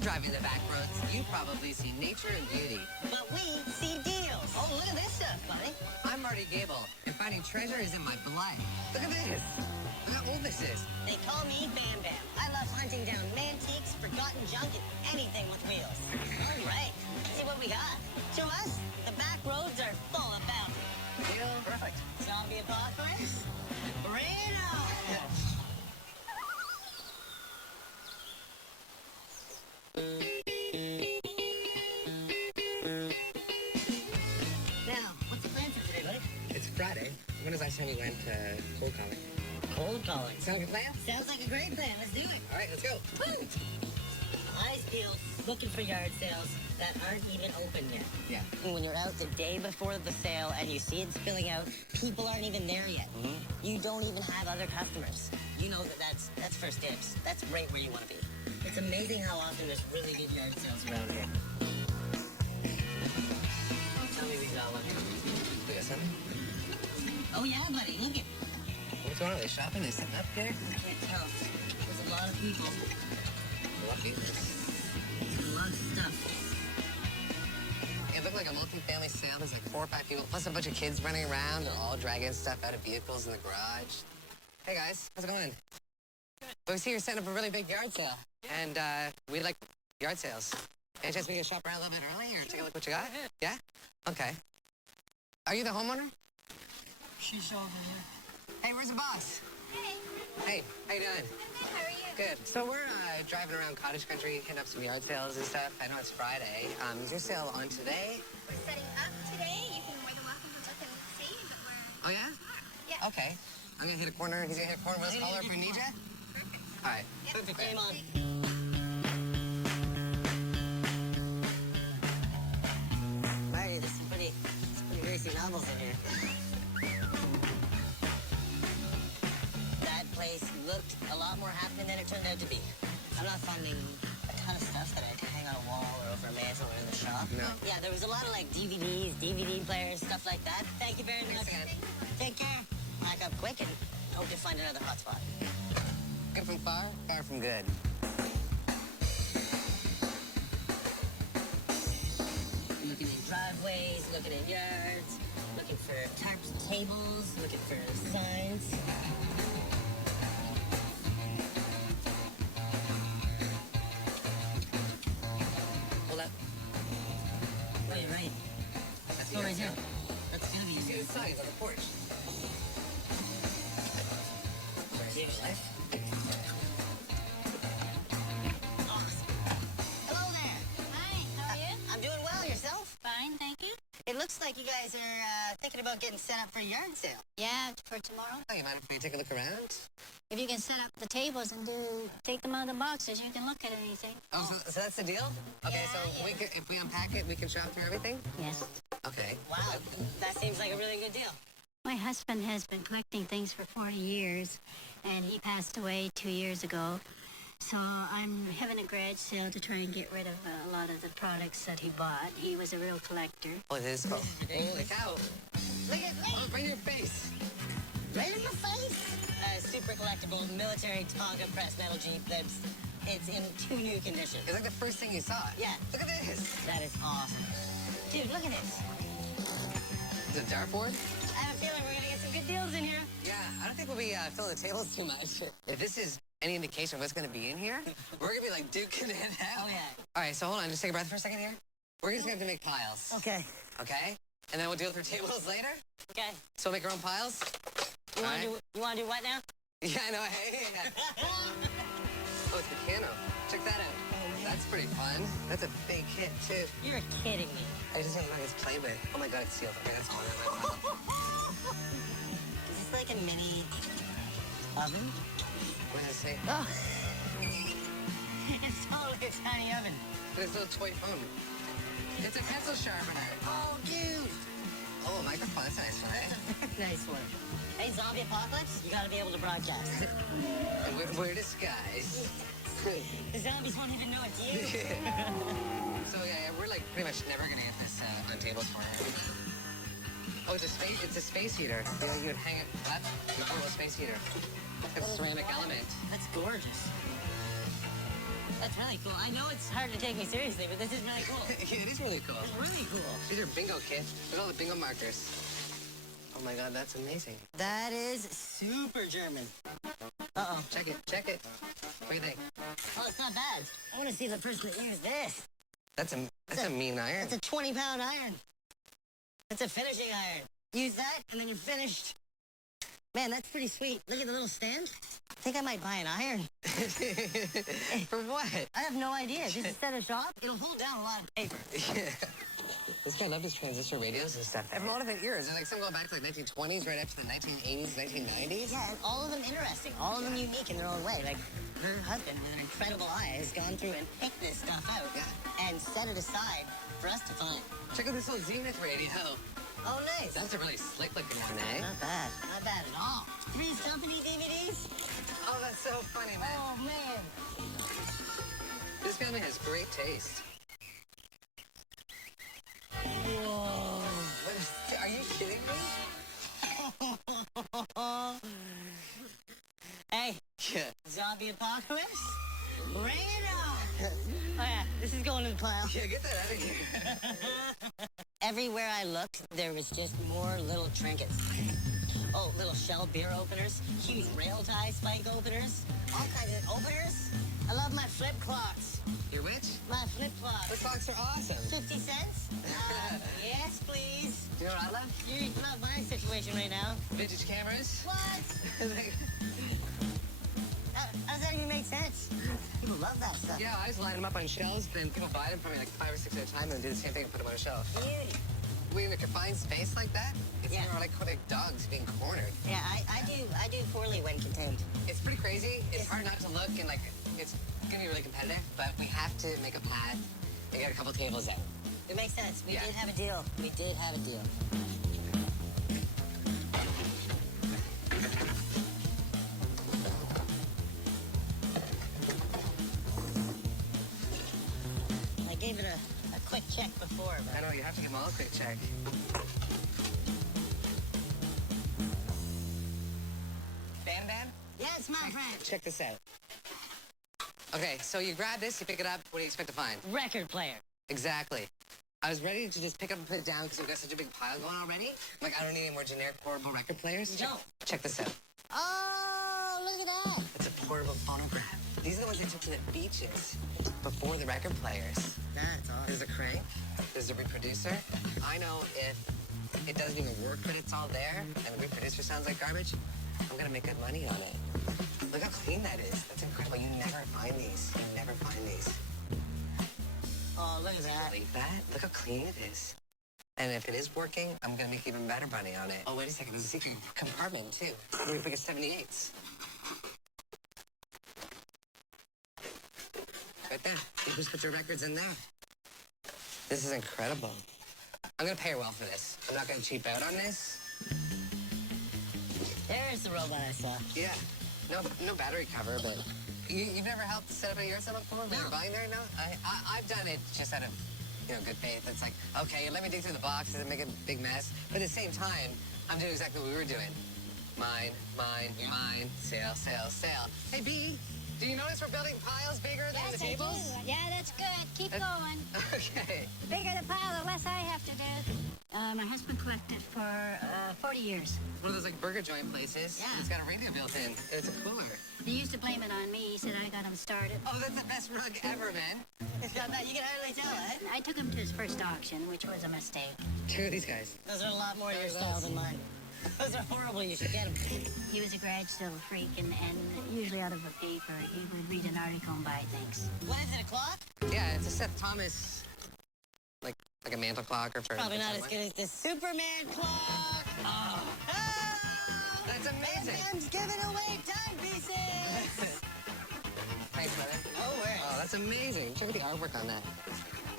you're driving the back roads, you probably see nature and beauty. But we see deals. Oh, look at this stuff, buddy. I'm Marty Gable, and finding treasure is in my blood. Look at this. Look how old this is. They call me Bam Bam. I love hunting down antiques, forgotten junk, and anything with wheels. All right, see what we got. To us, the back roads are full of bounty. Deal. Perfect. Zombie apocalypse? Bring it on! Now, what's the plan for today, buddy? It's Friday. When was the last time you went cold calling? Cold calling. Sound like a plan? Sounds like a great plan. Let's do it. All right, let's go. Woo! Eyes peeled, looking for yard sales that aren't even open yet. Yeah. When you're out the day before the sale and you see it spilling out, people aren't even there yet. You don't even have other customers. You know that's first dibs. That's right where you want to be. It's amazing how often there's really good yard sales around here. Tell me we got one. We got something? Oh yeah, buddy, look it. What's going on? Are they shopping? They setting up here? I can't tell. There's a lot of people. A lot of people. A lot of stuff. It looked like a multi-family sale. There's like 4 or 5 people, plus a bunch of kids running around. They're all dragging stuff out of vehicles in the garage. Hey, guys. How's it going? Good. Well, we see you're setting up a really big yard sale. Yeah. And we like yard sales. Any chance we can shop around a little bit early or take a look what you got? Yeah? Okay. Are you the homeowner? She's over here. Hey, where's the boss? Hey. Hey, how you doing? How are you? Good. So we're driving around cottage country, hitting up some yard sales and stuff. I know it's Friday. Is your sale on today? We're setting up today. You can more than welcome to look and see, but we're... Oh, yeah? Yeah. Okay. I'm gonna hit a corner. He's gonna hit a corner. We'll just call her if we need you. Perfect. All right. Put the cream on. Marty, there's some pretty greasy novels in here. That place looked a lot more happening than it turned out to be. I'm not finding a ton of stuff that I can hang on a wall or over a mantle or in the shop. No. Yeah, there was a lot of like DVDs, DVD players, stuff like that. Thank you very much. Take care. Pack up quick and hope to find another hotspot. Good from far, far from good. Looking at driveways, looking at yards, looking for tarps, tables, looking for signs. Hold up. Oh, you're right. That's Oh, right here. That's gonna be You see easy. the signs on the porch. Usually. Awesome. Hello there. Hi, how are you? I'm doing well. Yourself? Fine, thank you. It looks like you guys are thinking about getting set up for a yard sale. Yeah, for tomorrow. Oh, you mind if we take a look around? If you can set up the tables and take them out of the boxes, you can look at anything. Oh, so that's the deal? Okay, Yeah, so yeah. we can, if we unpack it, we can shop through everything? Yes. Okay. Wow, that seems like a really good deal. My husband has been collecting things for 40 years, and he passed away 2 years ago. So I'm having a garage sale to try and get rid of a lot of the products that he bought. He was a real collector. Oh, it is. Oh, holy cow. Look at Oh, right in your face. right in the face. Super collectible military Tonga press metal Jeep that's it's in 2 new conditions. It's like the first thing you saw. Yeah. Look at this. That is awesome. Dude, look at this. Is it dartboard? I have a feeling we're gonna get some good deals in here. Yeah, I don't think we'll be filling the tables too much. If this is any indication of what's going to be in here, we're going to be like duking it out. Oh yeah. All right, so hold on. Just take a breath for a second here. We're just going to have to make piles. Okay. Okay? And then we'll deal with our tables later. Okay. So we'll make our own piles. You wanna All right. do what now? Yeah, I know. Hey. Oh, it's the piano. Check that out. That's pretty fun. That's a big hit, too. You're kidding me. I just don't know what it's played with. Oh my God, it's sealed. Okay, that's all in my pile. Is this like a mini oven? What does it say? Oh. It's totally a tiny oven. It's a little toy phone. It's a pencil sharpener. Oh, dude. Oh, a microphone. That's a nice one, eh? Nice one. Hey, zombie apocalypse, you gotta be able to broadcast. We're disguised. The zombies won't even know it's you. So yeah, we're like pretty much never gonna get this on tables for her. Oh, it's a space heater. You know, you would hang it up, you put a space heater. It's a ceramic element. That's gorgeous. That's really cool. I know it's hard to take me seriously, but this is really cool. Yeah, it is really cool. It's really cool. These are bingo kits. Look at all the bingo markers. Oh my God, that's amazing. That is super German. Uh-oh. Check it, check it. What do you think? Oh, it's not bad. I want to see the person that used this. That's a mean iron. It's a 20-pound iron. It's a finishing iron. Use that, and then you're finished. Man, that's pretty sweet. Look at the little stand. I think I might buy an iron. For what? I have no idea. Just instead of shop, it'll hold down a lot of paper. Yeah. This guy loved his transistor radios and stuff. Every one of it ears. And like some go back to like 1920s, right up to the 1980s, 1990s. Yeah, and all of them interesting. All of them unique in their own way. Like, her husband, with an incredible eye, has gone through and picked this stuff out and set it aside for us to find. Check out this old Zenith radio. Oh, nice. That's a really slick looking one, eh? Not bad. Not bad at all. Three's Company DVDs? Oh, that's so funny, man. Oh, man. This family has great taste. Whoa. What is, are you kidding me? Hey, Yeah. zombie apocalypse? Bring it on! Oh, yeah, this is going in the pile. Yeah, get that out of here. Everywhere I looked, there was just more little trinkets. Oh, little shell beer openers, huge rail tie spike openers, all kinds of openers. I love my flip clocks. Your which? My flip The clocks. clocks are awesome. 50 cents? Yes, please. Do you know what I love? You love my situation right now. Vintage cameras. What? How does that even make sense? People love that stuff. Yeah, I just line them up on shelves, then people buy them from me like 5 or 6 at a time, and then do the same thing and put them on a shelf. Beauty. We in a confined space like that, it's Yeah. more like dogs being cornered. Yeah, I do poorly when contained. It's pretty crazy. It's hard not to look, and like it's gonna be really competitive, but we have to make a path and get a couple tables out. It makes sense. We Yeah. did have a deal. We did have a deal. I gave it a quick check before, I but know, you have to give them all a quick check. Dan? yeah, it's my friend. Check this out. Okay, so you grab this, you pick it up, what do you expect to find? Record player. Exactly. I was ready to just pick up and put it down because we've got such a big pile going already. Like, I don't need any more generic portable record players. No. Check this out. Oh, look at that. It's a portable phonograph. These are the ones they took to the beaches before the record players. That's awesome. There's a crank. There's a reproducer. I know if it doesn't even work, but it's all there, and the reproducer sounds like garbage, I'm gonna make good money on it. Look how clean that is. That's incredible. You never find these. You never find these. Oh, look at that. Believe that? Look how clean it is. And if it is working, I'm gonna make even better money on it. Oh, wait a second. There's a secret compartment, too. Where we put 78s. Right there. You just put your records in there. This is incredible. I'm gonna pay her well for this. I'm not gonna cheap out on this. There's the robot I saw. Yeah. No battery cover, but you've never helped set up a yard sale before when you're buying there? No? I've done it just out of, good faith. It's like, okay, let me dig through the boxes and make a big mess. But at the same time, I'm doing exactly what we were doing. Mine, sale. Hey, B, do you notice we're building piles bigger than the tables? Yeah, that's good. Keep going. Okay. Bigger the pile, the less I have to do. My husband collected for 40 years. One of those like burger joint places. Yeah. It's got a radio built in. It's a cooler. He used to blame it on me. He said I got him started. Oh, that's the best rug ever, man. It's got that. You can hardly tell, eh? I took him to his first auction, which was a mistake. Check out these guys. Those are a lot more your style than mine. Those are horrible. You should get them. He was a garage sale freak, and usually out of a paper, he would read an article and buy things. What is it, a clock? Yeah, it's a Seth Thomas, like a mantle clock or for Probably not as someone. good as the Superman clock. Oh, that's amazing. Batman's giving away timepieces. Thanks, brother. Oh, where? Oh, that's amazing. Check out the artwork on that.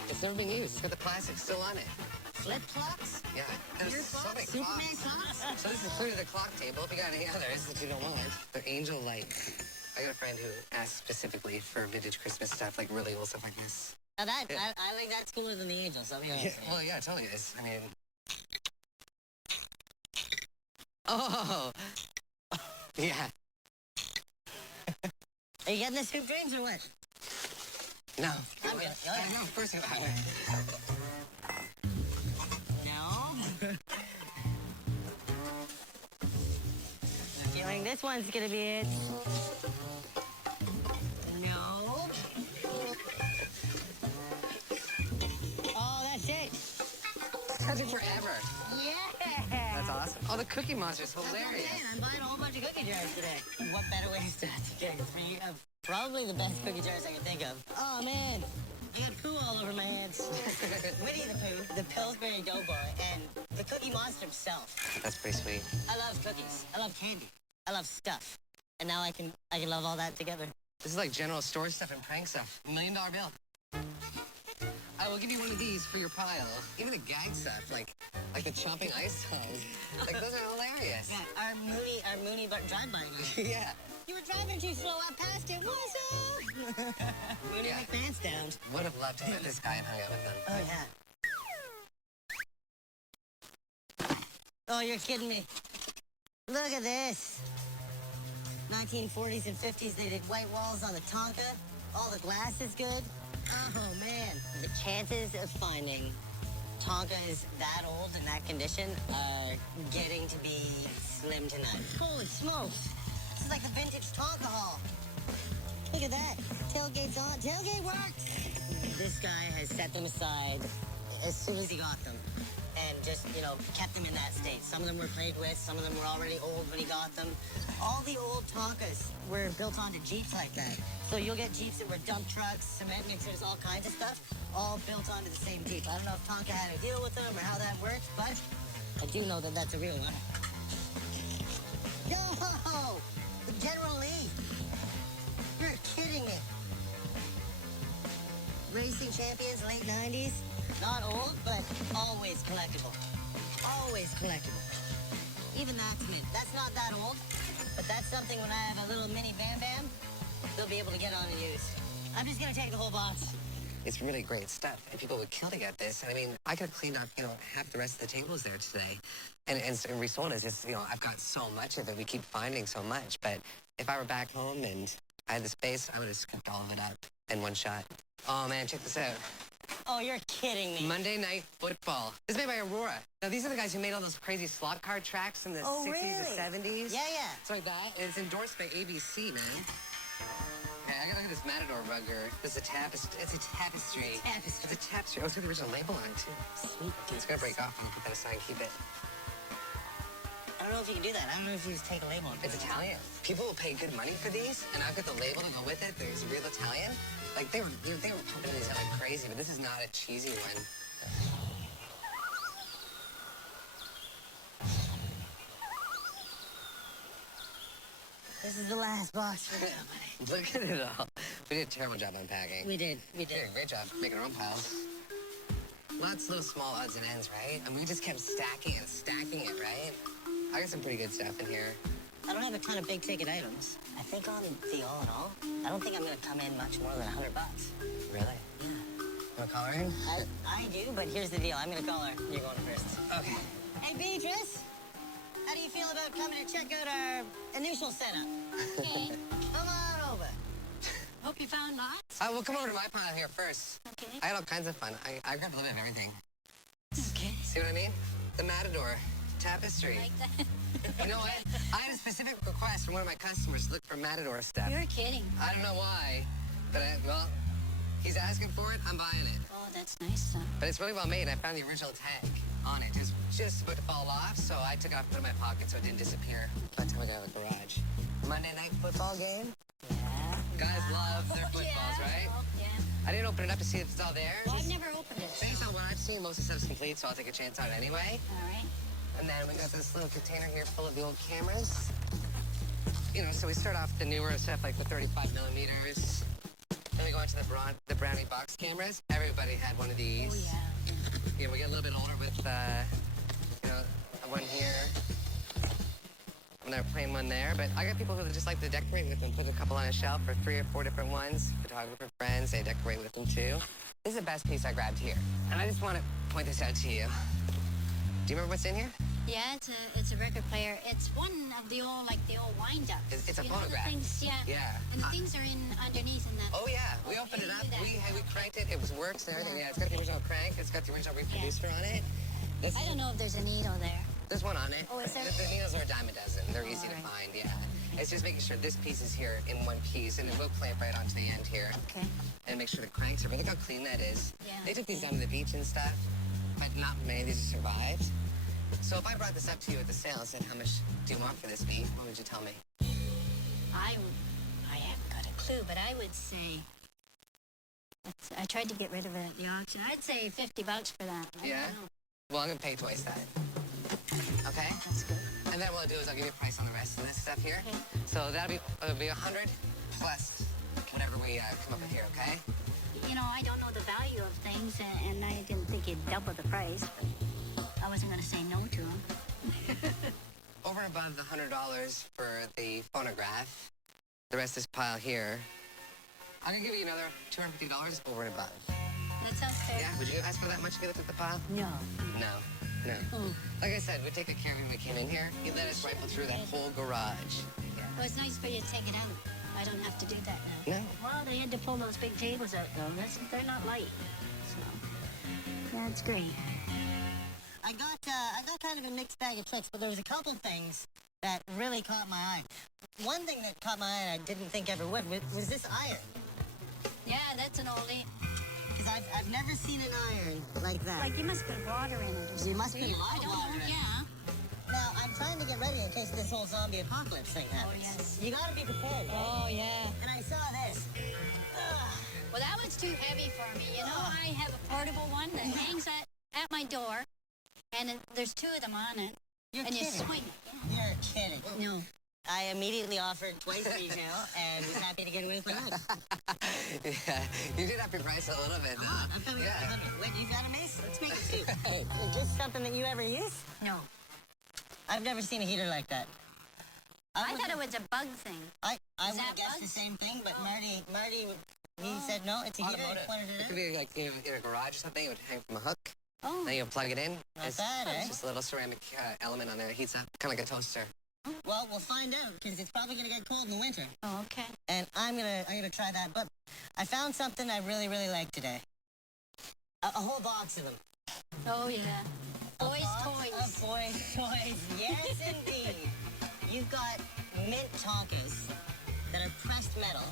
It's never been used. It's got the plastic still on it. Flip clocks? Yeah. There's Your so clocks? many Superman clocks. clocks? So this is clearly the clock table. If you got any others that you don't want, they're angel light. I got a friend who asked specifically for vintage Christmas stuff, like really old stuff like this. Now that, Yeah. I think that's cooler than the Angels, I'll be honest. Well, yeah, it totally is. I mean... Oh! Yeah. Are you getting the Scoop Dreams or what? No. I'm gonna. Oh, yeah. No, of course not. No. I'm feeling this one's gonna be it. No. Oh, that's it. That took forever. Yeah. That's awesome. Oh, the Cookie Monster's That's what I'm hilarious. saying. I'm buying a whole bunch of cookie jars today. What better way to start the day? Three of probably the best cookie jars I can think of. Oh, man. I got poo all over my hands. Winnie the Pooh, the Pillsbury Doughboy, and the Cookie Monster himself. That's pretty sweet. I love cookies. I love candy. I love stuff. And now I can love all that together. This is like general store stuff and prank stuff. $1 million bill. I will give you one of these for your pile. Even the gag stuff, like the chomping ice tongues. Like, those are hilarious. Yeah, our Mooney drive-by. Yeah. You were driving too slow. I passed it. What's up? Mooney Yeah. McMahon's down. Would have loved to met this guy and hung out with him. Oh, yeah. Oh, you're kidding me. Look at this. 1940s and 50s, they did white walls on the Tonka. All the glass is good. Oh, man. The chances of finding Tonkas that old in that condition are getting to be slim to none. Holy smokes. This is like the vintage Tonka haul. Look at that. Tailgate's on. Tailgate works. This guy has set them aside as soon as he got them and just, kept them in that state. Some of them were played with. Some of them were already old when he got them. All the old Tonkas were built onto Jeeps like that. So you'll get Jeeps that were dump trucks, cement mixers, all kinds of stuff, all built onto the same Jeep. I don't know if Tonka had to deal with them or how that works, but I do know that that's a real one. Yo! The General Lee! You're kidding me. Racing champions, late 90s. Not old, but always collectible. Always collectible. Even that's mint. That's not that old, but that's something when I have a little mini Bam Bam, they'll be able to get on and use. I'm just gonna take the whole box. It's really great stuff, and people would kill to get this. I mean, I could have cleaned up, half the rest of the tables there today, and resold it. Just, I've got so much of it. We keep finding so much, but if I were back home and I had the space, I would have scooped all of it up in one shot. Oh man, check this out. Oh, you're kidding me. Monday Night Football. This is made by Aurora. Now, these are the guys who made all those crazy slot car tracks in the 60s really? and 70s. Yeah, yeah. It's like that. And it's endorsed by ABC, man. Okay, I gotta look at this Matador rugger. This is a tapestry. It's a tapestry. Tapestry. It's a tapestry. Oh, it's got the original label on it, too. Sweet. It's gonna break off. I'm gonna put that aside and keep it. I don't know if you can do that. I don't know if you just take a label and It's Italian. People will pay good money for these, and I've got the label to go with it. There's real Italian. Like, they were pumping these out like crazy, but this is not a cheesy one. This is the last box for the company. Look at it all. We did a terrible job unpacking. We did. We did a great job making our own piles. Lots of little small odds and ends, right? And we just kept stacking and stacking it, right? I got some pretty good stuff in here. I don't have a ton of big ticket items. I think on the all in all, I don't think I'm gonna come in much more than $100. Really? Yeah. You want to call her in? I do, but here's the deal. I'm gonna call her. You're going first. Okay. Hey, Beatrice. How do you feel about coming to check out our initial setup? Okay. Come on over. Hope you found lots. We'll come over to my pile here first. Okay. I had all kinds of fun. I grabbed a little bit of everything. Okay. See what I mean? The Matador tapestry. Like that. You know what? I had a specific request from one of my customers to look for Matador stuff. You're kidding. I don't know why, but he's asking for it. I'm buying it. Oh, that's nice stuff. But it's really well made. I found the original tag on it. It was just about to fall off, so I took it off and put it in my pocket so it didn't disappear by the time I got out of the garage. Monday Night Football game. Yeah. Guys love their footballs, right? Oh, yeah. I didn't open it up to see if it's all there. Well, I've never opened it. Based on what I've seen, most of the stuff's complete, so I'll take a chance on it anyway. All right. And then we got this little container here full of the old cameras. So we start off the newer stuff, like the 35 millimeters. Then we go into the brownie box cameras. Everybody had one of these. Oh, yeah. We get a little bit older with, one here. Another plain one there. But I got people who just like to decorate with them. Put a couple on a shelf for 3 or 4 different ones. Photographer friends, they decorate with them too. This is the best piece I grabbed here. And I just want to point this out to you. Do you remember what's in here? Yeah, it's a record player. It's one of the old wind-ups. It's a You know, the phonograph. things, yeah. Yeah. And the things are in underneath in that. Oh yeah, we opened it up. We cranked it. It works and everything. Yeah, it's got the original crank. It's got the original reproducer on it. I don't know if there's a needle there. There's one on it. Oh, is there? The needles are a dime a dozen. They're easy to right. find. Yeah. It's just making sure this piece is here in one piece, and it will clamp right onto the end here. Okay. And make sure the cranks are. Look how clean that is. Yeah. They took these down to the beach and stuff, but not many of these have survived. So if I brought this up to you at the sale and said, how much do you want for this beef? What would you tell me? I haven't got a clue, but I would say. I tried to get rid of it at the auction. I'd say $50 for that. I Yeah? don't know. Well, I'm going to pay twice that. Okay? That's good. And then what I'll do is I'll give you a price on the rest of this stuff here. Okay. So it'll be 100 plus whatever we come up with here, okay? You know, I don't know the value of things, and I didn't think he'd double the price, but I wasn't going to say no to him. Over and above the $100 for the phonograph, the rest of this pile here, I'm going to give you another $250 over and above. That sounds fair. Yeah, would you ask for that much if you looked at the pile? No. No. Like I said, we take good care of him when we came in here. He let us rifle through that whole garage. Well, it's nice for you to take it out. I don't have to do that now. No. Well, they had to pull those big tables out, though. They're not light. So, that's great. I got kind of a mixed bag of tricks, but there was a couple things that really caught my eye. One thing that caught my eye and I didn't think ever would was this iron. Yeah, that's an oldie. Because I've never seen an iron like that. Like, you must put water in it or something. You must put a lot I of don't water know, in it. yeah. Now, I'm trying to get ready in case this whole zombie apocalypse thing happens. yes. You gotta be prepared, right? Oh, yeah. And I saw this. Well, that one's too heavy for me. You know, I have a portable one that hangs at my door, and there's two of them on it. You're and kidding. you swing it. You're kidding. No. I immediately offered twice these now and was happy to get away with that. Yeah, you did up your price a little bit, though. I'm coming Yeah. up 100. Wait, you got a mace? Let's make it two. Hey, is this something that you ever use? No. I've never seen a heater like that. I thought it was a bug thing. I Is would that have guessed the bugs? same thing, but Marty, he said no, it's a heater. He pointed It it could out. be like in a garage or something. It would hang from a hook. Oh. Then you plug it in. Not bad, eh? It's just a little ceramic element on there that heats up, kind of like a toaster. Well, we'll find out because it's probably gonna get cold in the winter, Oh, okay. and I'm gonna try that. But I found something I really like today. A whole box of them. Oh, yeah. Boys' Box toys. of boys' toys. Yes, indeed. You've got mint Tonkas that are pressed metal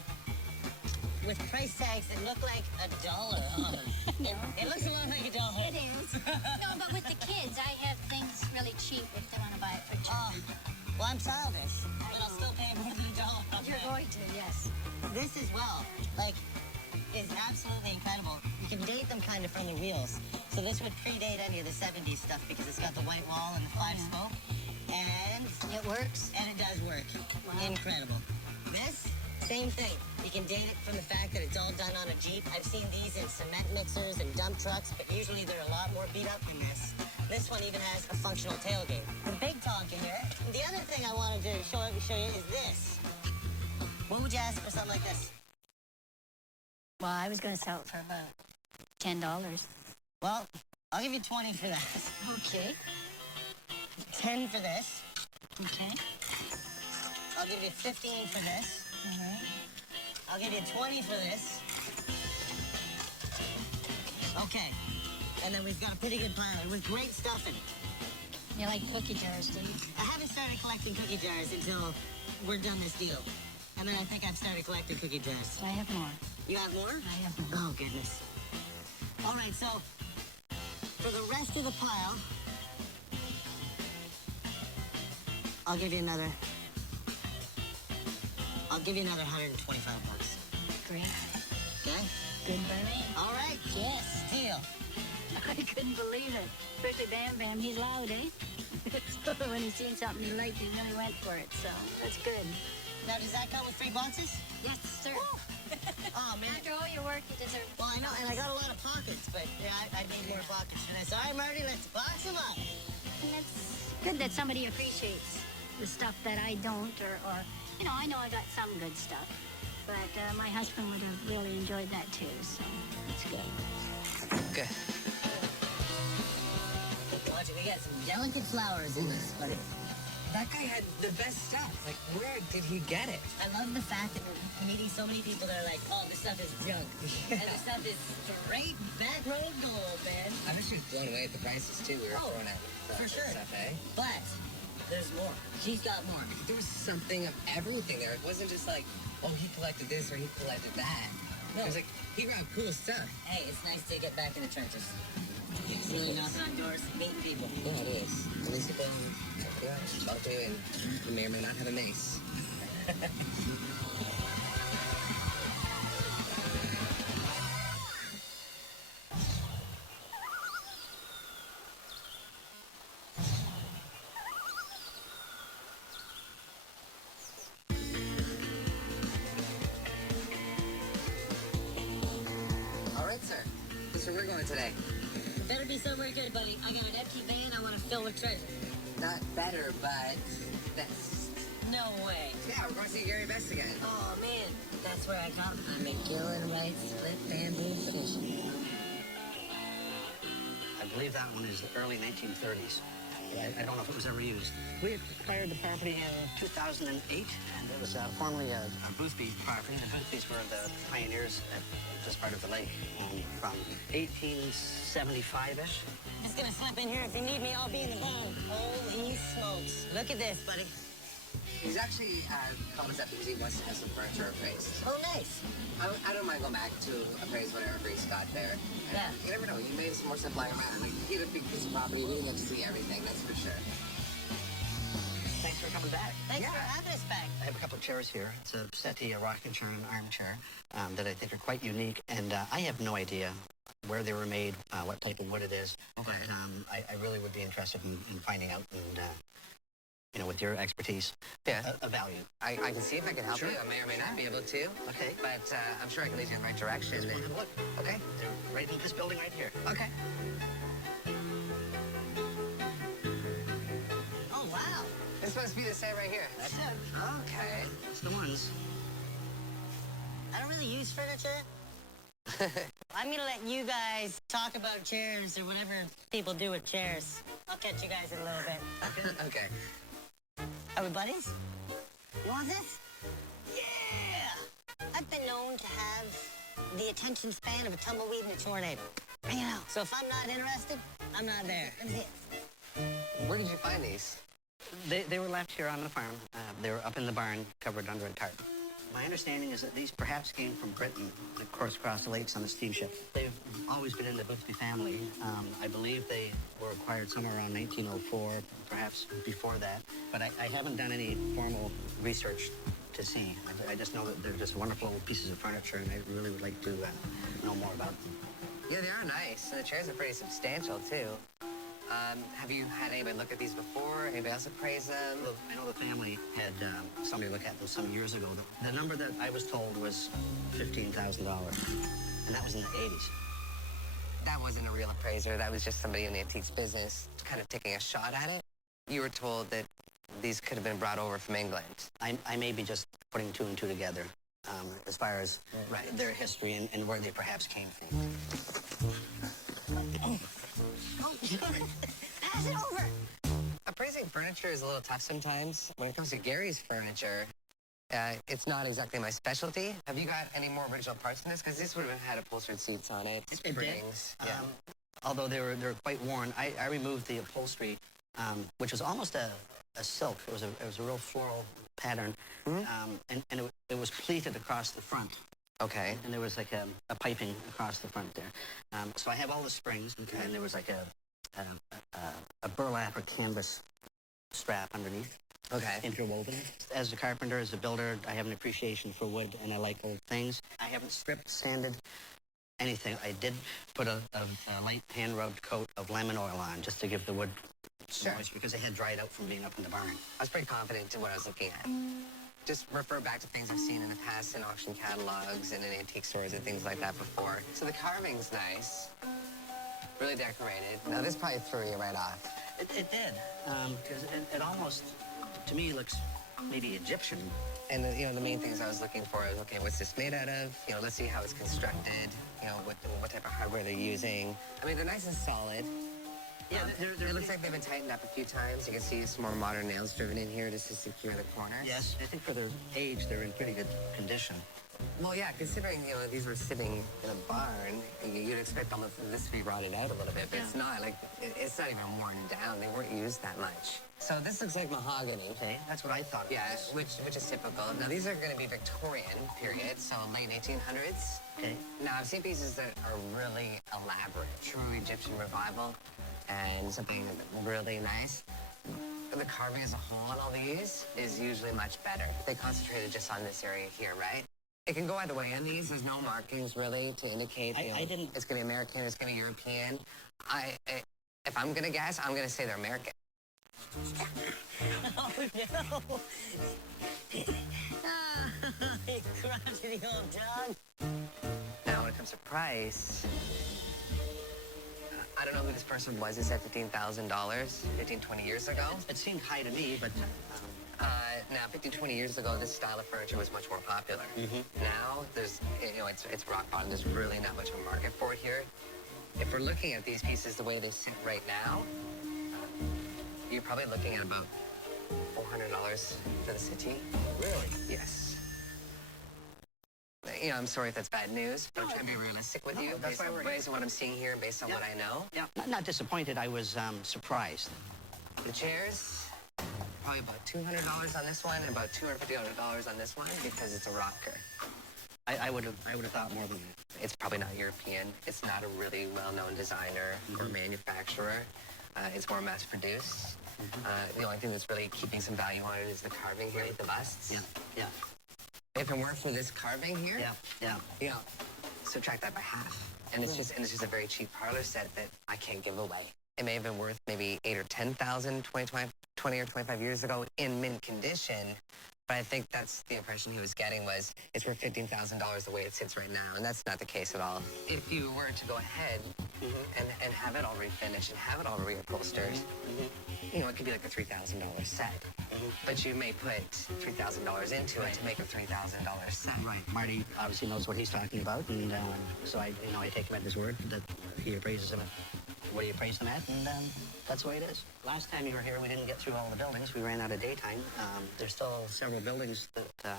with price tags that look like $1 on them. It looks a lot like $1. It is. No, but with the kids, I have things really cheap if they want to buy it for cheap. Well, I'm childish, but I'll still pay more than $1. You're going to, yes. This as well, is absolutely incredible. You can date them kind of from the wheels. So this would predate any of the 70s stuff because it's got the white wall and the 5-spoke. And It works. it does work. Wow. Incredible. This, same thing. You can date it from the fact that it's all done on a Jeep. I've seen these in cement mixers and dump trucks, but usually they're a lot more beat up than this. This one even has a functional tailgate. The big Tonka here. The other thing I wanted to show you is this. What would you ask for something like this? Well, I was going to sell it for about $10. Well, I'll give you 20 for that. Okay. 10 for this. Okay. I'll give you 15 for this. I'll give you 20 for this. Okay. And then we've got a pretty good pile with great stuff in it. You like cookie jars, do you? I haven't started collecting cookie jars until we're done this deal. And then I think I've started collecting cookie jars. I have more. You have more? I have more. Oh, goodness. All right, so for the rest of the pile, I'll give you another 125 bucks. Great. Okay? Good by me. All right. Yes. Deal. I couldn't believe it. Especially Bam Bam. He's loud, eh? So when he's seen something he liked, he really went for it. So that's good. Now, does that come with 3 boxes? Yes, sir. Oh, man. After all your work, you deserve. Well, I know, and I got a lot of pockets, but yeah, I need more pockets for this. All right, Marty, let's box them up. And that's good that somebody appreciates the stuff that I don't, or you know, I know I got some good stuff, but my husband would have really enjoyed that too. So it's good. Good. Watch it, we got some delicate flowers in this, buddy. That guy had the best stuff. Like, where did he get it? I love the fact that we're meeting so many people that are like, oh, this stuff is junk. And this stuff is straight backroad gold, man. I'm actually blown away at the prices, too. We were throwing out for sure. stuff, eh? But there's more. She's got more. There was something of everything there. It wasn't just like, oh, he collected this or he collected that. No. It was like, he grabbed cool stuff. Hey, it's nice to get back in the trenches. It's really knocking on doors, meeting people. Yeah, it is. At least people talk to and you may or may not have a mace. All right, sir. This is where we're going today. Better be somewhere good, buddy. I got an empty van I want to fill with treasure. Not better, but best. No way. Yeah, we're going to see Gary Best again. Oh, man. That's where I come. I'm a Gillen Wright split bamboo fishing. I believe that one is the early 1930s. I don't know if it was ever used. We acquired the property in 2008, and it was formerly a Boothby property. The Boothbys were the pioneers at this part of the lake from 1875-ish. Just gonna slip in here. If you need me, I'll be in the boat. Holy smokes. Look at this, buddy. He's actually called us up because he wants to have some furniture appraised. Oh, nice. I don't mind going back to appraise whatever he's got there. And Yeah. you never know. You may have some more stuff lying around. Like, he had a big piece of property. We didn't get to see everything, that's for sure. Thanks for coming back. Thanks for having us back. I have a couple of chairs here. It's a settee, a rocking chair, and an armchair that I think are quite unique. And I have no idea where they were made, what type of wood it is. Okay. But I really would be interested in finding out and, with your expertise, Yeah. a value. I can see if I can help Sure. you. I may or may not be able to. Okay. But I'm sure I can lead you in the right direction. Let's go have a look. Okay. They're right in this building right here. Okay. Oh, wow. This must be the same right here. That's it. Okay. It's the ones. I don't really use furniture. I'm gonna let you guys talk about chairs or whatever people do with chairs. I'll catch you guys in a little bit. Okay. Are we buddies? You want this? Yeah! I've been known to have the attention span of a tumbleweed in a tornado. Bring it out. So if I'm not interested, I'm not there. That's it. Where did you find these? They were left here on the farm. They were up in the barn, covered under a tarp. My understanding is that these perhaps came from Britain, of course, across the lakes on the steamship. They've always been in the Boothby family. I believe they were acquired somewhere around 1904, perhaps before that. But I haven't done any formal research to see. I just know that they're just wonderful pieces of furniture, and I really would like to know more about them. Yeah, they are nice. And the chairs are pretty substantial, too. Have you had anybody look at these before? Anybody else appraise them? Well, I know the family had somebody look at them some years ago. The number that I was told was $15,000, and that was in the 80s. That wasn't a real appraiser. That was just somebody in the antiques business kind of taking a shot at it. You were told that these could have been brought over from England. I may be just putting two and two together as far as their history and where they perhaps came from. Pass it over. Appraising furniture is a little tough sometimes. When it comes to Gary's furniture, it's not exactly my specialty. Have you got any more original parts in this? Because this would have had upholstered seats on it, It did. springs. Yeah. Although they were quite worn, I removed the upholstery, which was almost a silk. It was a real floral pattern, and it was pleated across the front. Okay. And there was like a piping across the front there. So I have all the springs, and there was like a burlap or canvas strap underneath. Okay. Interwoven. As a carpenter, as a builder, I have an appreciation for wood, and I like old things. I haven't stripped, sanded, anything. I did put a light hand-rubbed coat of lemon oil on just to give the wood some moisture because it had dried out from being up in the barn. I was pretty confident in what I was looking at. Just refer back to things I've seen in the past in auction catalogs and in antique stores and things like that before. So the carving's nice. Really decorated. Now this probably threw you right off. It did, because it almost, to me, looks maybe Egyptian. And the main things I was looking for is, okay, what's this made out of? Let's see how it's constructed. What type of hardware they're using. I mean, they're nice and solid. Yeah, It looks like they've been tightened up a few times. You can see some more modern nails driven in here just to secure the corners. Yes, I think for their age, they're in pretty good condition. Well, yeah, considering, these were sitting in a barn, you'd expect almost this to be rotted out a little bit, but it's not. Like, it's not even worn down. They weren't used that much. So this looks like mahogany. Okay, that's what I thought it Yeah, was. which is typical. Now, these are going to be Victorian period, so late 1800s. Okay. Now, I've seen pieces that are really elaborate, true Egyptian revival, and something really nice. The carving as a whole on all these is usually much better. They concentrated just on this area here, right? It can go either way on these. There's no markings really to indicate I didn't... it's going to be American or it's going to be European. If I'm going to guess, I'm going to say they're American. Oh, no. He crotchety old dog. Now, when it comes to price, I don't know who this person was. He said $15,000, 15, 20 years ago. It seemed high to me, but... Now, 15, 20 years ago, this style of furniture was much more popular. Now, there's, it's rock bottom. There's really not much of a market for it here. If we're looking at these pieces the way they sit right now, you're probably looking at about $400 for the settee. Really? Yes. I'm sorry if that's bad news, but I'm trying to be realistic with you that's why we're here. based on what I'm seeing here and based on what I know. Yeah, not disappointed. I was surprised. The chairs, probably about $200 on this one and about $250 on this one because it's a rocker. I would have thought more than that. It's probably not European. It's not a really well-known designer or manufacturer. It's more mass-produced. The only thing that's really keeping some value on it is the carving here with the busts. Yeah. If it weren't for this carving here, Yeah. Subtract that by half. And it's just a very cheap parlor set that I can't give away. It may have been worth maybe $8,000 or $10,000 20 or 25 years ago in mint condition. But I think that's the impression he was getting was it's worth $15,000 the way it sits right now, and that's not the case at all. If you were to go ahead and have it all refinished and have it all reupholstered, it could be like a $3,000 set. But you may put $3,000 into it to make a $3,000 set. Right. Marty obviously knows what he's talking about, and so I take him at his word that he appraises him at what he appraised him at, and that's the way it is. Last time you were here, we didn't get through all the buildings. We ran out of daytime. There's still several buildings that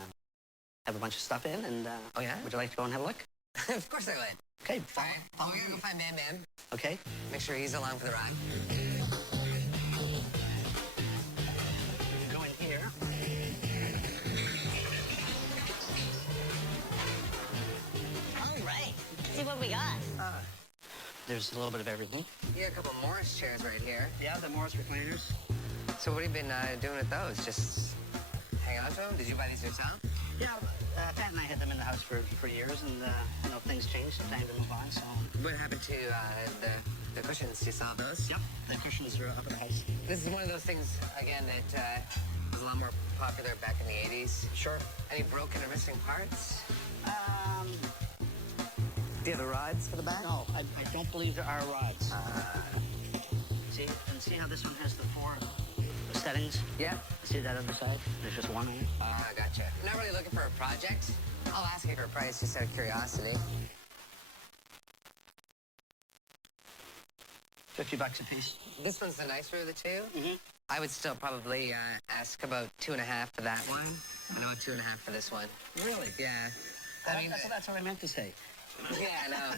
have a bunch of stuff in, and Oh, yeah? would you like to go and have a look? Of course I would. Okay. All right. Oh, we're gonna go find Bam Bam. Okay. Make sure he's along for the ride. Go in here. All right. See what we got. There's a little bit of everything. You got a couple Morris chairs right here. Yeah, the Morris recliners. So what have you been doing with those? Just hanging on to them? Did you buy these yourself? Yeah, Pat and I had them in the house for years, and things change. It's time to move on. So. What happened to the cushions? You saw those? Yep. The cushions are up in the house. This is one of those things, again, that was a lot more popular back in the 80s. Sure. Any broken or missing parts? Do you have the rods for the back? No, I don't believe there are rods. See how this one has the 4 settings? Yeah. See that other side? There's just one on it. Gotcha. I'm not really looking for a project. I'll ask you for a price just out of curiosity. $50 a piece. This one's the nicer of the two. I would still probably ask about $2.50 for that one. I know $2.50 for this one. Really? Yeah. That's what I meant to say. Yeah, I know.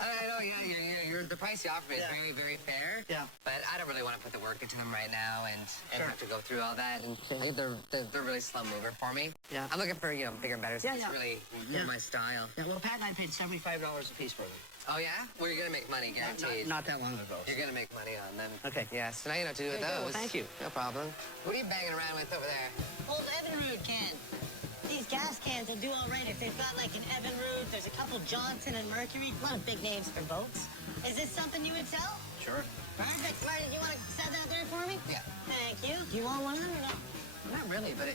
I know. Yeah, the price you offer me is very, very fair. Yeah. But I don't really want to put the work into them right now and Sure. have to go through all that. And I think they're really slow mover for me. Yeah. I'm looking for bigger and better. So Yeah, it's yeah. really Yeah. my style. Yeah, well, Pat and I paid $75 a piece for them. Oh yeah? Well, you're gonna make money, guaranteed. Not that long ago. You're gonna make money on them. Okay. Yeah. So now you know what to do with There you go. those. Well, thank you. No problem. What are you banging around with over there? Old Evinrude can. These gas cans will do all right if they've got like an Evinrude. There's a couple Johnson and Mercury. A lot of big names for boats. Is this something you would sell? Sure. Perfect. Marty, do you want to set that there for me? Yeah. Thank you. Do you want one or not? Not really, but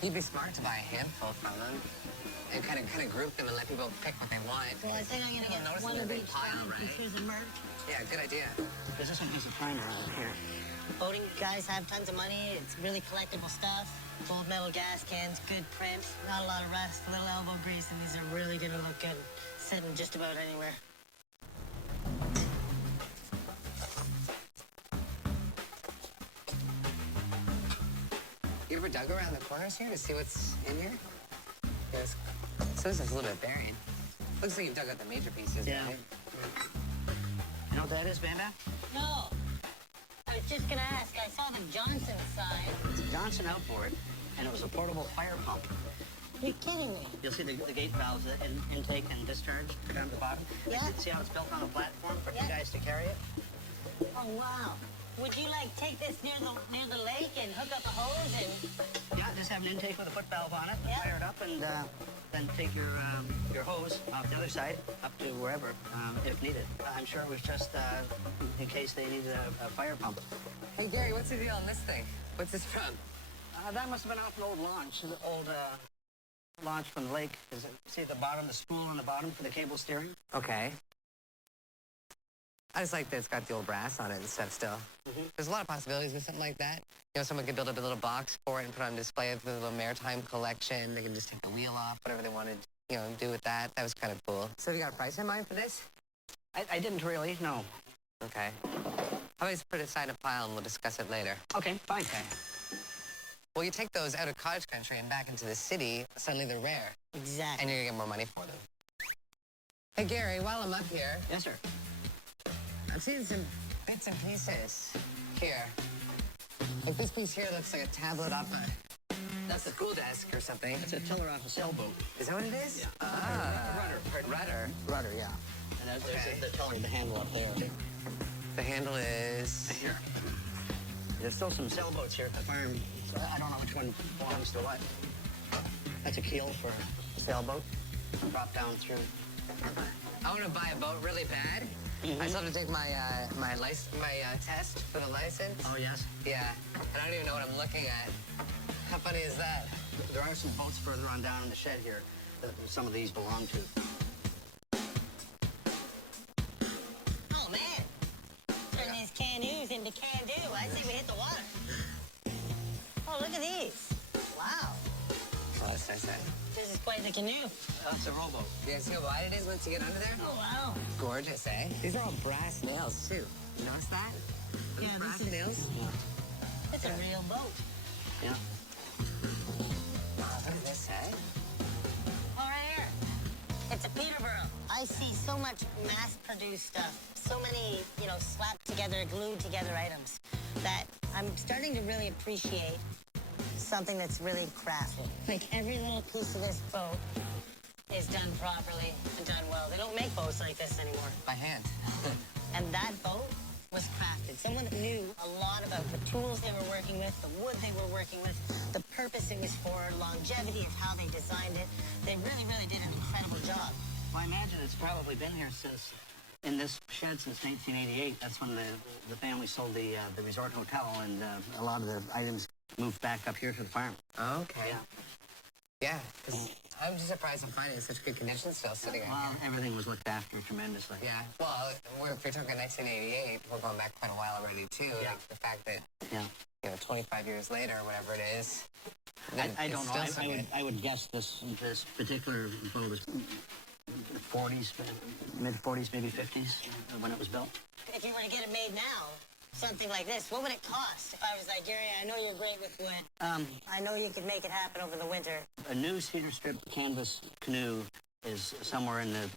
you'd be smart to buy a handful from them and kind of group them and let people pick what they want. Well, I think I'm gonna get Notice one the of big each pile, one, right? because there's a Merc. Yeah, good idea. Because this one has a primer on it here. Boating guys have tons of money. It's really collectible stuff. Gold metal gas cans, good print, not a lot of rust, a little elbow grease, and these are really gonna look good sitting just about anywhere. ever dug around the corners here to see what's in here? Yes. So this is a little bit buried. Looks like you've dug out the major pieces. Yeah. Right? You know what that is, Banda? No. I was just gonna ask. I saw the Johnson sign. It's a Johnson outboard, and it was a portable fire pump. You're kidding me. You'll see the gate valves, the intake and discharge go down to the bottom. Yeah. See how it's built on a platform for Yeah. you guys to carry it? Oh wow. Would you like take this near the lake and hook up a hose and? Yeah, just have an intake with a foot valve on it, Yeah. fire it up, and then take your hose off the other side up to wherever, if needed. I'm sure it was just in case they needed a fire pump. Hey, Gary, what's the deal on this thing? What's this from? That must have been off an old launch, the old launch from the lake. See at the bottom, the spool on the bottom for the cable steering? Okay. I just like that it's got the old brass on it and stuff still. There's a lot of possibilities with something like that. You know, someone could build up a little box for it and put it on display with a little maritime collection. They can just take the wheel off, whatever they wanted, you know, do with that. That was kind of cool. So have you got a price in mind for this? I didn't really, no. Okay. How about just put it aside in a pile and we'll discuss it later? Okay, fine. Okay. Well, you take those out of cottage country and back into the city, suddenly they're rare. Exactly. And you're gonna get more money for them. Hey, Gary, while I'm up here, Yes, sir. I've seen some bits and pieces here. Like this piece here looks like a tablet off that's a school desk or something. It's a tiller off a sailboat. Is that what it is? Yeah. Ah. Rudder. Rudder. Rudder, yeah. And there's Okay. the tiller, the handle up there. The handle is... Here. There's still some sailboats here at the farm. So I don't know which one belongs to what. That's a keel for a sailboat. Drop down through. I want to buy a boat really bad. I still have to take my test for the license. Oh, yes? Yeah, and I don't even know what I'm looking at. How funny is that? There are some boats further on down in the shed here that some of these belong to. Oh man. Turn these canoes into can-do. I say we hit the water. Oh, look at these. Wow. Oh, that's nice. This is quite the canoe. That's a rowboat. Yeah, see how wide it is once you get under there? Oh wow. Gorgeous, eh? These are all brass nails, too. You notice that? Those Yeah, brass this is- nails? It's a real boat. Yeah. Wow, look at this, eh? All right here. It's a Peterborough. I see so much mass-produced stuff. So many, you know, slapped together, glued together items that I'm starting to really appreciate something that's really crafted. Like every little piece of this boat is done properly and done well. They don't make boats like this anymore. By hand. And that boat was crafted. Someone knew a lot about the tools they were working with, the wood they were working with, the purpose it was for, longevity of how they designed it. They really, really did an incredible job. Well, I imagine it's probably been here in this shed since 1988. That's when the family sold the resort hotel, and a lot of the items moved back up here to the farm. Okay. Yeah. Yeah, 'cause I'm just surprised I'm finding it in such good condition still sitting out Well, here. everything was looked after tremendously. Yeah, well, if you're talking 1988, we're going back quite a while already, too. Yeah. Like the fact that, Yeah. you know, 25 years later, or whatever it is. I don't it's know. still so good. I would guess this particular boat was 40s, mid-40s, maybe 50s when it was built. If you were to get it made now, something like this, what would it cost? If I was like, Gary, I know you're great with wood. I know you could make it happen over the winter. A new cedar strip canvas canoe is somewhere in the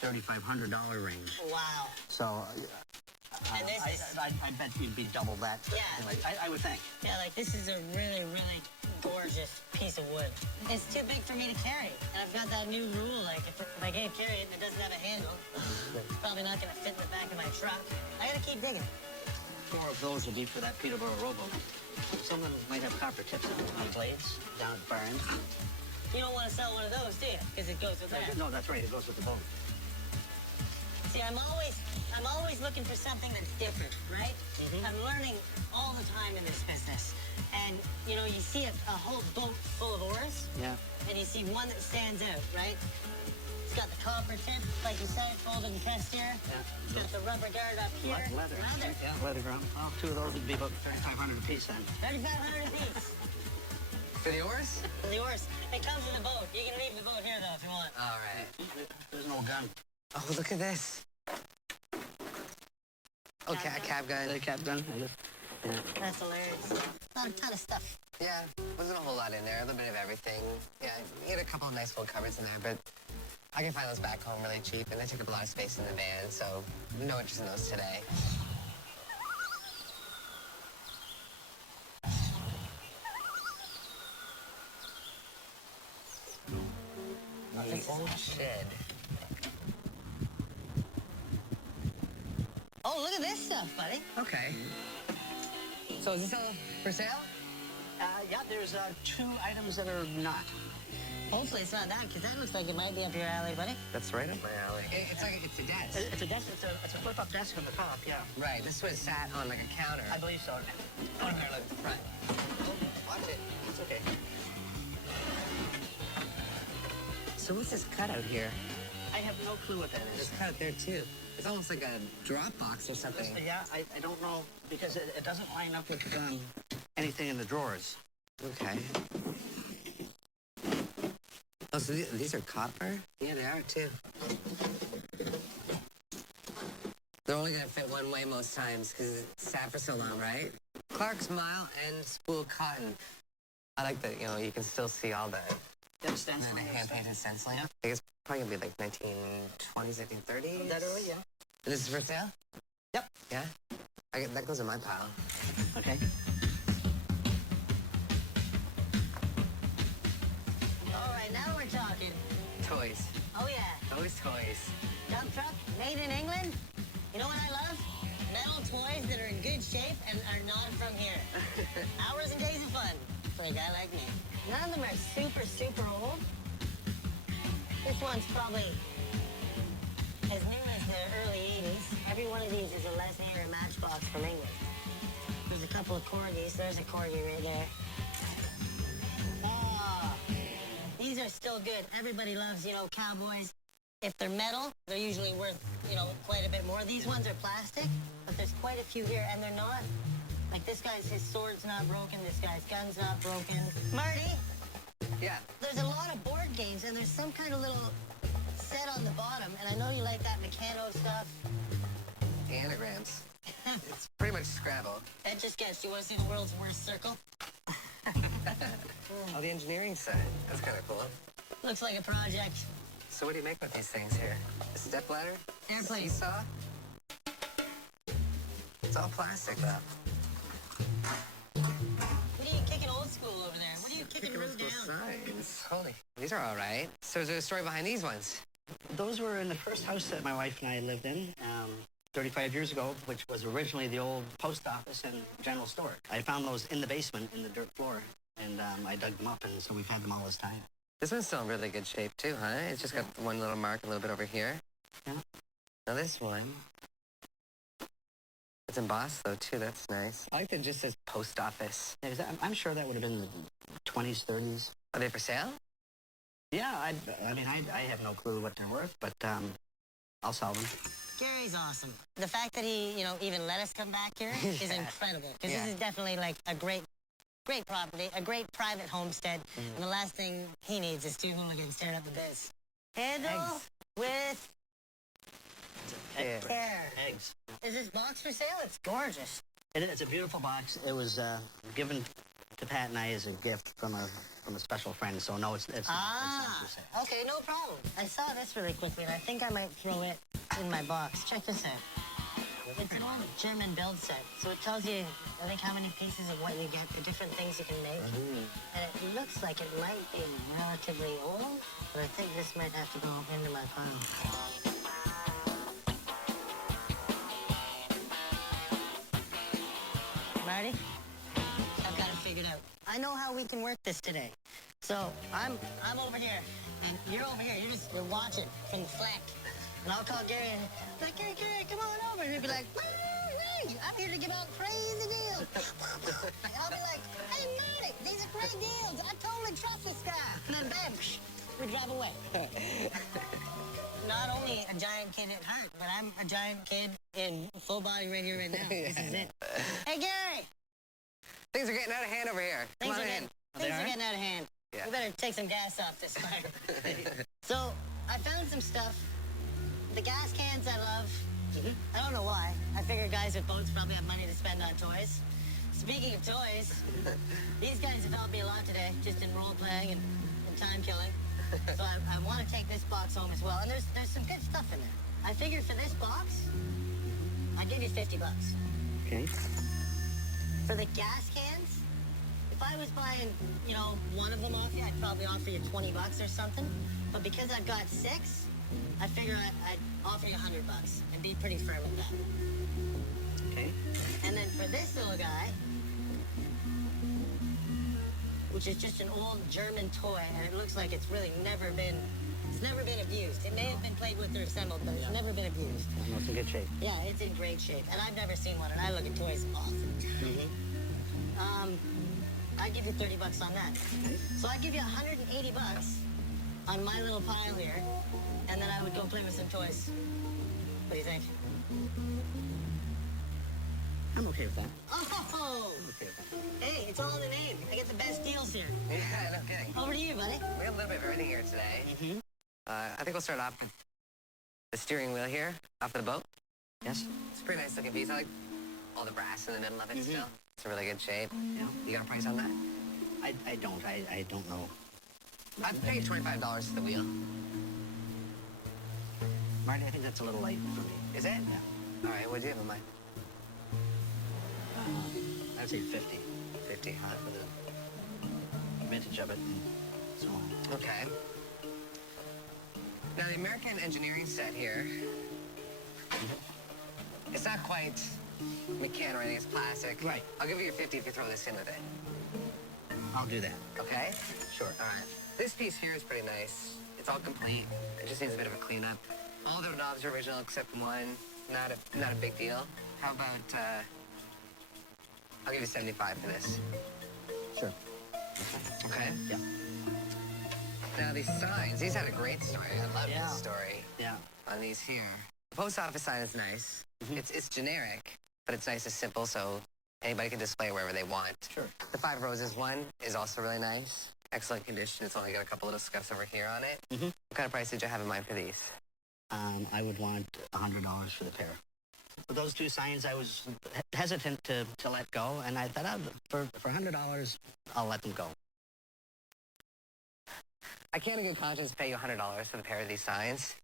$3,500 range. Wow. So And this is, I bet you'd be double that. Yeah. I would think. yeah, like this is a really, really gorgeous piece of wood. It's too big for me to carry. And I've got that new rule, like if I can't carry it and it doesn't have a handle, it's probably not gonna fit in the back of my truck. I gotta keep digging. 4 of those would be for that Peterborough rowboat. Some of them might have copper tips on blades down at the far end. You don't want to sell one of those, do you? Because it goes with that. No, that's right. It goes with the boat. See, I'm always looking for something that's different, right? I'm learning all the time in this business. And, you know, you see a whole boat full of oars, Yeah. and you see one that stands out, right? It's got the copper tip, like you said, folded and pressed here. It's got the rubber guard up here. Leather. Leather. Yeah, leather ground. Well, 2 of those would be about $3,500 a piece then. 3,500 a piece. For the oars? For the oars. It comes with the boat. You can leave the boat here, though, if you want. All right. There's no gun. Oh, look at this. Okay, a cab gun. The cap gun. Yeah. That's hilarious. Not a ton of stuff. Yeah, wasn't a whole lot in there. A little bit of everything. Yeah, you had a couple of nice full cupboards in there, but I can find those back home really cheap, and they take up a lot of space in the van, so no interest in those today. The old shed. Oh, look at this stuff, buddy. Okay. So is this all for sale? Yeah, there's 2 items that are not. Hopefully it's not that, because that looks like it might be up your alley, buddy. That's right up my alley. It's a desk. It's a desk. It's a flip-up desk on the top. Yeah. Right. This was sat on like a counter. I believe so. Oh, here, look, the front. Oh, watch it. It's okay. So what's this cutout here? I have no clue what that There's is. a cutout there too. It's almost like a drop box or something. Yeah, I don't know because it doesn't line up with anything in the drawers. Okay. Oh, so these are copper? Yeah, they are too. They're only gonna fit one way most times because it's sat for so long, right? Clark's Mile and Spool Cotton. I like that, you can still see all the hand-painted stenciling. I think it's probably gonna be like 1920s, 1930s. That early, yeah. And this is for sale? Yep. Yeah? That goes in my pile. Okay. All right, now we're talking. Toys. Oh, yeah. Always toys. Dump truck, made in England. You know what I love? Metal toys that are in good shape and are not from here. Hours and days of fun for a guy like me. None of them are super, super old. This one's probably as new as the early 80s. Every one of these is a Lesney or a Matchbox from England. There's a couple of corgis. There's a corgi right there. Oh, these are still good. Everybody loves, cowboys. If they're metal, they're usually worth, quite a bit more. These ones are plastic, but there's quite a few here, and they're not. Like this guy's, his sword's not broken. This guy's gun's not broken. Marty, Yeah. there's a lot of board games, and there's some kind of little set on the bottom, and I know you like that Meccano stuff. Anagrams. It's pretty much Scrabble. That just gets, you want to see the world's worst circle? Oh, the engineering side. That's kind of cool. Looks like a project. So what do you make with these things here? A step ladder? Airplane. Seesaw? It's all plastic, though. What are you kicking old school over there? What are you kicking real down? Signs. Holy. These are all right. So is there a story behind these ones? Those were in the first house that my wife and I lived in 35 years ago, which was originally the old post office and general store. I found those in the basement in the dirt floor, and I dug them up, and so we've had them all this time. This one's still in really good shape, too, huh? It's just got one little mark a little bit over here. Yeah. Now this one, it's embossed, though, too. That's nice. I like that it just says post office. Yeah, 'cause I'm sure that would have been the 20s, 30s. Are they for sale? Yeah, I have no clue what they're worth, but I'll sell them. Gary's awesome. The fact that he, even let us come back here is incredible. Because Yeah. this is definitely like a great property, a great private homestead. And the last thing he needs is 2 hooligans tearing up the biz. Handle Eggs. with Yeah. care. Eggs. Is this box for sale? It's gorgeous. It's a beautiful box. It was given to Pat and I as a gift from a special friend, so no, it's not for sale. Okay, no problem. I saw this really quickly, and I think I might throw it in my box. Check this out. It's an old German build set, so it tells you, I think, how many pieces of what you get, the different things you can make. And it looks like it might be relatively old, but I think this might have to go into my pile. Marty, I've got it figured out. I know how we can work this today. So I'm over here, and you're over here. You're watching from the flank. And I'll call Gary and be like, Gary, come on over. And he'll be like, hey, I'm here to give out crazy deals. I'll be like, hey, Marty, these are great deals. I totally trust this guy. And then bam, we drive away. Not only a giant kid at heart, but I'm a giant kid in full body right here, right now. This is it. Hey, Gary. Things are getting out of hand over here. Come Things on are in. getting out of hand. Yeah. We better take some gas off this fire. So I found some stuff. The gas cans I love. I don't know why. I figure guys with boats probably have money to spend on toys. Speaking of toys, these guys have helped me a lot today, just in role playing and time killing. So I want to take this box home as well. And there's some good stuff in there. I figured for this box, I'd give you $50. Okay. For the gas cans, if I was buying, you know, one of them off you, I'd probably offer you $20 or something. But because I've got 6, I figure I'd offer you $100 and be pretty firm with that. Okay. And then for this little guy, which is just an old German toy, and it looks like it's really never been abused. It may have been played with or assembled, but it's never been abused. No, it's in good shape. Yeah, it's in great shape, and I've never seen one, and I look at toys often. I'd give you $30 on that. So I'd give you $180 on my little pile here, and then I would go play with some toys. What do you think? I'm okay with that. Oh! I'm okay with that. Hey, it's all in the name. I get the best deals here. Yeah, no kidding. Over to you, buddy. We have a little bit of everything here today. I think we'll start off with the steering wheel here, off of the boat. Yes? It's a pretty nice looking piece. I like all the brass in the middle of it still. It's in really good shape. Yeah. You got a price on that? I don't know. I'd pay $25 for the wheel. Marty, I think that's a little light for me. Is it? Yeah. All right, what do you have in mind? I'd say 50. 50. For the vintage of it and so on. Okay. Now, the American engineering set here, it's not quite mechanical or anything, it's plastic. Right. I'll give you your 50 if you throw this in with it. I'll do that. Okay? Sure. All right. This piece here is pretty nice. It's all complete. It just needs a bit of a cleanup. All the knobs are original except one. Not a big deal. How about, I'll give you 75 for this. Sure. Okay? Yeah. Now, these signs, these had a great story. I love Yeah. this story Yeah. on these here. The post office sign is nice. It's generic, but it's nice and simple, so anybody can display it wherever they want. Sure. The Five Roses one is also really nice. Excellent condition. It's only got a couple little scuffs over here on it. What kind of price did you have in mind for these? I would want $100 for the pair. For those two signs, I was hesitant to let go, and I thought, for $100, I'll let them go. I can't in good conscience pay you $100 for the pair of these signs.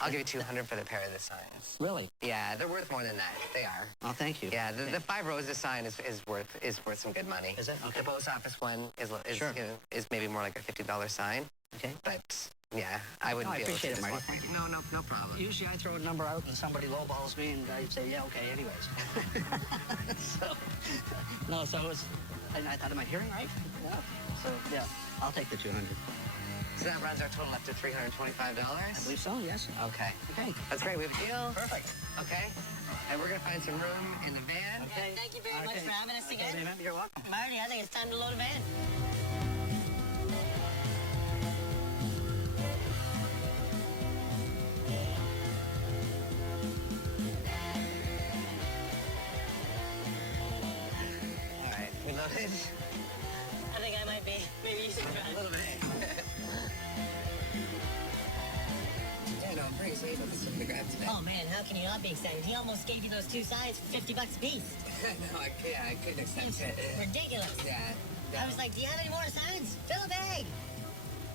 I'll give you $200 for the pair of the signs. Really? Yeah, they're worth more than that. They are. Oh, thank you. Yeah, the Five Roses sign is worth some good money. Is it? Okay. The post office one is Sure. you know, is maybe more like a $50 sign. Okay. But yeah, I wouldn't No, I be able appreciate to it, Marty. just walk- Thank you. No problem. Usually I throw a number out and somebody lowballs me and I say, yeah, okay, anyways. So it was, and I thought, am I hearing right? Yeah. So, yeah, I'll take the 200. So that runs our total up to $325. I believe so, yes. Okay. Okay. That's great. We have a deal. Perfect. Okay. And we're gonna find some room in the van. Okay. Thank you very much for having us again. Okay, you're welcome. Marty, I think it's time to load a van. All right. We loaded. I think I might be. Maybe you should A drive. little bit. Yeah, no, I'm pretty excited about this stuff we grabbed today. Oh man, how can you not be excited? He almost gave you those two sides for $50 a piece. No, I can't. I couldn't accept it. Ridiculous. Yeah. No. I was like, do you have any more sides? Fill a bag.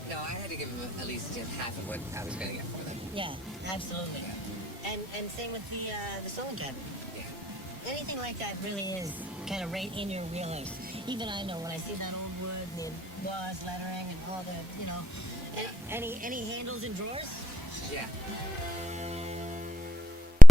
No, I had to give him at least half of what I was gonna get for them. Yeah, absolutely. And same with the sewing cabinet. Yeah. Anything like that really is kind of right in your wheelhouse. Even I know when I see that old wood, the gauze lettering, and all the, you know, any handles and drawers. Yeah.